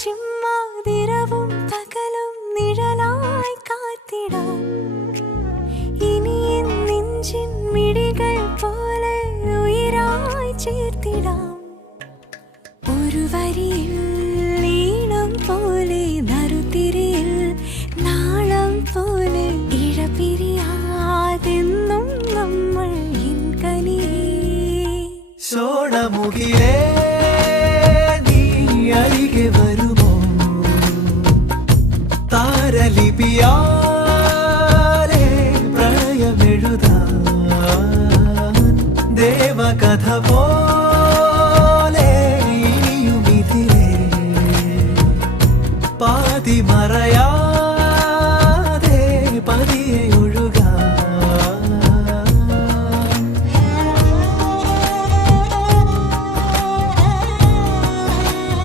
ചിമ്മാതിരവും പകലും നിഴലായി കാത്തിടാം. ഇനി നെഞ്ചിൻ മിഴികൾ പോലെ ഉയരായി ചേർത്തിടാം. ഒരു വരിയിൽ ഈണം പോലെ നറുതിരിയിൽ നാളം പോലെ ഇഴപിരിയാതെന്നും നമ്മൾ സോണമുകിലേ നീ അരികെ വരുമോ? താരലിപിയാലേ പ്രണയമെഴുതാൻ ദേവകഥ പോലെ ഇനിയുമിതിലേ പാതിമറയാ